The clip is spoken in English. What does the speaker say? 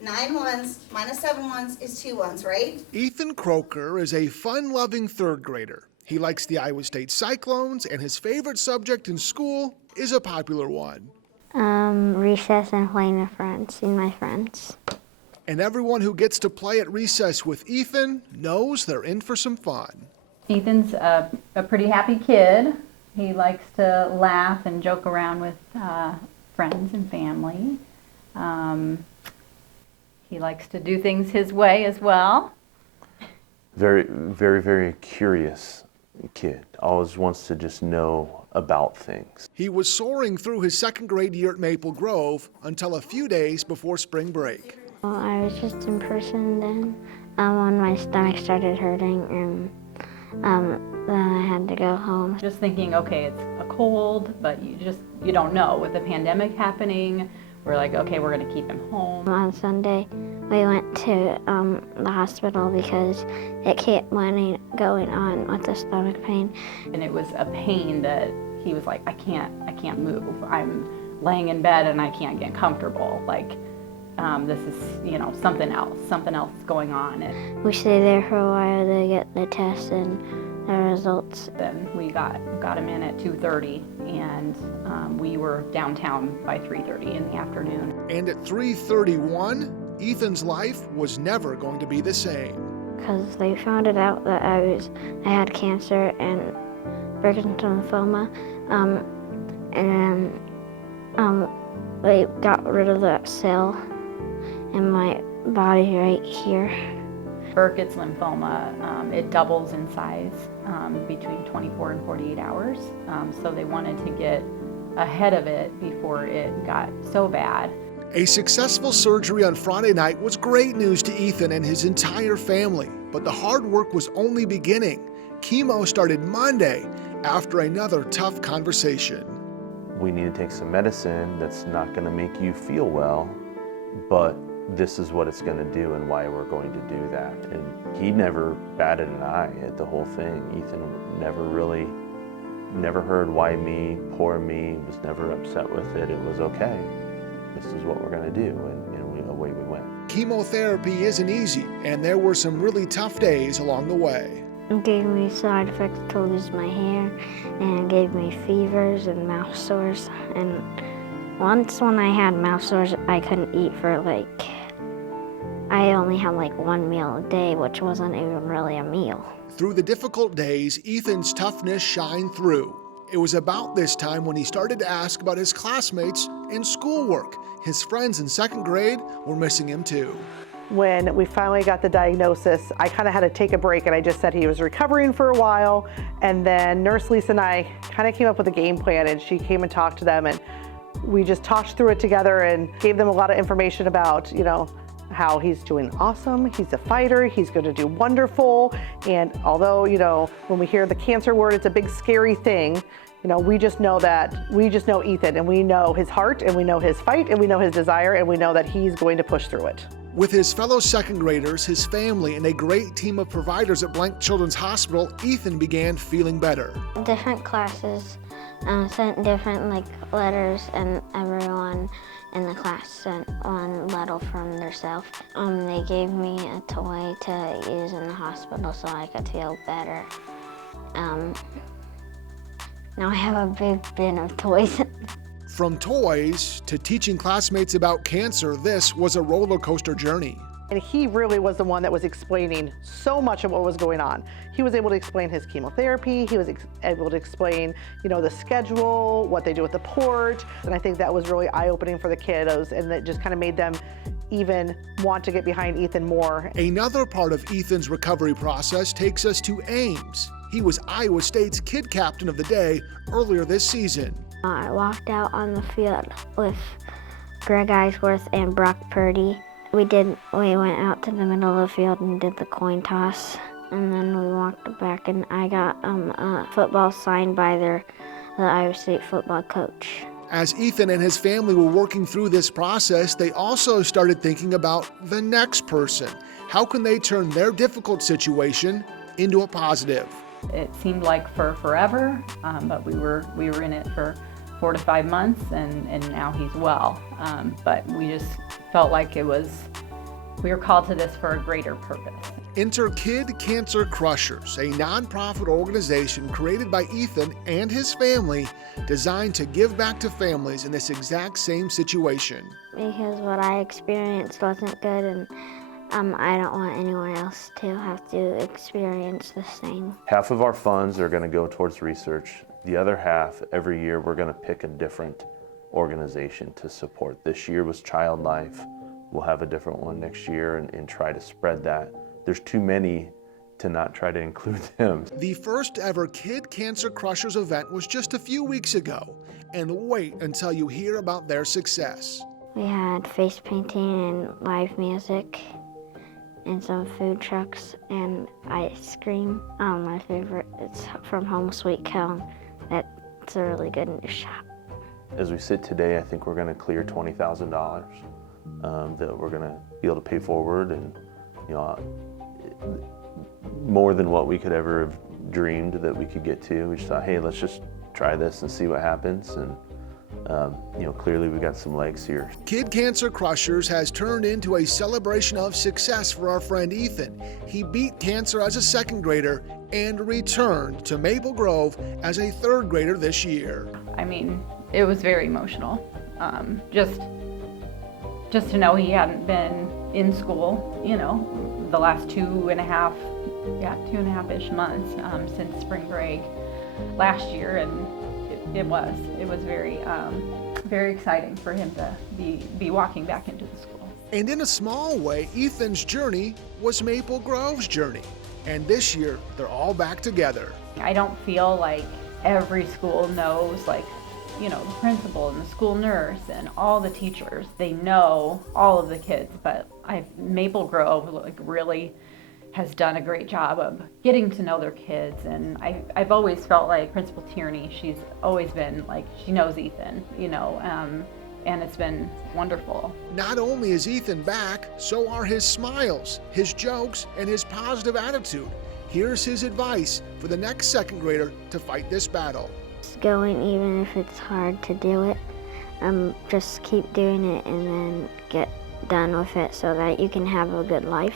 9 ones minus 7 ones is 2 ones, right? Ethan Croker is a fun-loving third grader. He likes the Iowa State Cyclones, and his favorite subject in school is a popular one. Recess and playing with friends, seeing my friends. And everyone who gets to play at recess with Ethan knows they're in for some fun. Ethan's a pretty happy kid. He likes to laugh and joke around with friends and family. He likes to do things his way as well. Very, very, very curious kid. Always wants to just know about things. He was soaring through his second grade year at Maple Grove until a few days before spring break. Well, I was just in person then when my stomach started hurting, and then I had to go home. Just thinking, okay, it's a cold, but you don't know. With the pandemic happening, we're like, okay, we're gonna keep him home. On Sunday, we went to the hospital because it kept going on with the stomach pain. And it was a pain that he was like, I can't move. I'm laying in bed and I can't get comfortable. Like, this is, something else going on. And We stayed there for a while to get the tests and the results. then we got him in at 2:30, and we were downtown by 3:30 in the afternoon. And at 3:31, Ethan's life was never going to be the same. Because they found it out that I had cancer and Burkitt's lymphoma, and they got rid of that cell in my body right here. Burkitt's lymphoma, it doubles in size between 24 and 48 hours. So they wanted to get ahead of it before it got so bad. A successful surgery on Friday night was great news to Ethan and his entire family, but the hard work was only beginning. Chemo started Monday after another tough conversation. We need to take some medicine that's not going to make you feel well, but this is what it's going to do and why we're going to do that. And he never batted an eye at the whole thing. Ethan never heard why me, poor me, was never upset with it. It was okay. This is what we're going to do, and away we went. Chemotherapy isn't easy, and there were some really tough days along the way. It gave me side effects to lose my hair, and it gave me fevers and mouth sores. And once when I had mouth sores, I couldn't eat for I only had one meal a day, which wasn't even really a meal. Through the difficult days, Ethan's toughness shined through. It was about this time when he started to ask about his classmates and schoolwork. His friends in second grade were missing him too. When we finally got the diagnosis, I kind of had to take a break, and I just said he was recovering for a while. And then Nurse Lisa and I kind of came up with a game plan, and she came and talked to them, and we just talked through it together and gave them a lot of information about, how he's doing awesome, he's a fighter, he's going to do wonderful. And although, when we hear the cancer word, it's a big scary thing, we just know Ethan, and we know his heart, and we know his fight, and we know his desire, and we know that he's going to push through it. With his fellow second graders, his family, and a great team of providers at Blank Children's Hospital, Ethan began feeling better. Different classes sent different letters, and everyone in the class sent one letter from themselves. They gave me a toy to use in the hospital so I could feel better. Now I have a big bin of toys. From toys to teaching classmates about cancer, this was a roller coaster journey. And he really was the one that was explaining so much of what was going on. He was able to explain his chemotherapy. He was able to explain, the schedule, what they do with the port. And I think that was really eye-opening for the kiddos, and that just kind of made them even want to get behind Ethan more. Another part of Ethan's recovery process takes us to Ames. He was Iowa State's kid captain of the day earlier this season. I walked out on the field with Greg Eisworth and Brock Purdy. We went out to the middle of the field and did the coin toss, and then we walked back, and I got a football signed by the Iowa State football coach. As Ethan and his family were working through this process, they also started thinking about the next person. How can they turn their difficult situation into a positive? It seemed like for forever, but we were in it for 4 to 5 months, and now he's well. But we just felt like it was we are called to this for a greater purpose. Enter Kid Cancer Crushers, a nonprofit organization created by Ethan and his family designed to give back to families in this exact same situation. Because what I experienced wasn't good, and I don't want anyone else to have to experience the same. Half of our funds are going to go towards research. The other half, every year, we're going to pick a different organization to support. This year was Child Life. We'll have a different one next year and try to spread that. There's too many to not try to include them. The first ever Kid Cancer Crushers event was just a few weeks ago, and wait until you hear about their success. We had face painting and live music and some food trucks and ice cream. My favorite is from Home Sweet Cone. That's a really good new shop. As we sit today, I think we're going to clear $20,000 that we're going to be able to pay forward, and more than what we could ever have dreamed that we could get to. We just thought, hey, let's just try this and see what happens. And clearly we got some legs here. Kid Cancer Crushers has turned into a celebration of success for our friend Ethan. He beat cancer as a second grader and returned to Maple Grove as a third grader this year. I mean, it was very emotional. Just to know he hadn't been in school, the last 2.5-ish months since spring break last year, and it was very very exciting for him to be walking back into the school. And in a small way, Ethan's journey was Maple Grove's journey. And this year, they're all back together. I don't feel like every school knows, the principal and the school nurse and all the teachers, they know all of the kids, but Maple Grove really has done a great job of getting to know their kids, and I've always felt like Principal Tierney, she's always been she knows Ethan, and it's been wonderful. Not only is Ethan back, so are his smiles, his jokes, and his positive attitude. Here's his advice for the next second grader to fight this battle. Just going even if it's hard to do it. Just keep doing it and then get done with it so that you can have a good life.